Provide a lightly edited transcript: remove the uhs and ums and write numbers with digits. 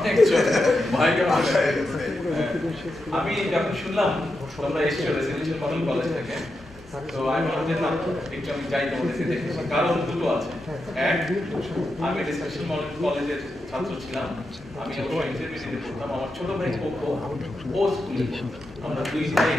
অনেক ছোট ভাই আমি যখন শুনলাম তোমরা এসেছো রেসিডেন্সিয়াল মডেল কলেজ থেকে, তো আমি ভাবলাম না একটু আমি যাই তোমাদেরকে দেখেছি। কারণ দুটো আছে। এক, আমি রেসিডেন্সিয়াল মডেল কলেজের ছাত্র ছিলাম, আমি অবশ্যই ইন্টারমিডিয়েটে পড়তাম। আমার ছোট ভাই ও স্কুলে, আমরা দুই ভাই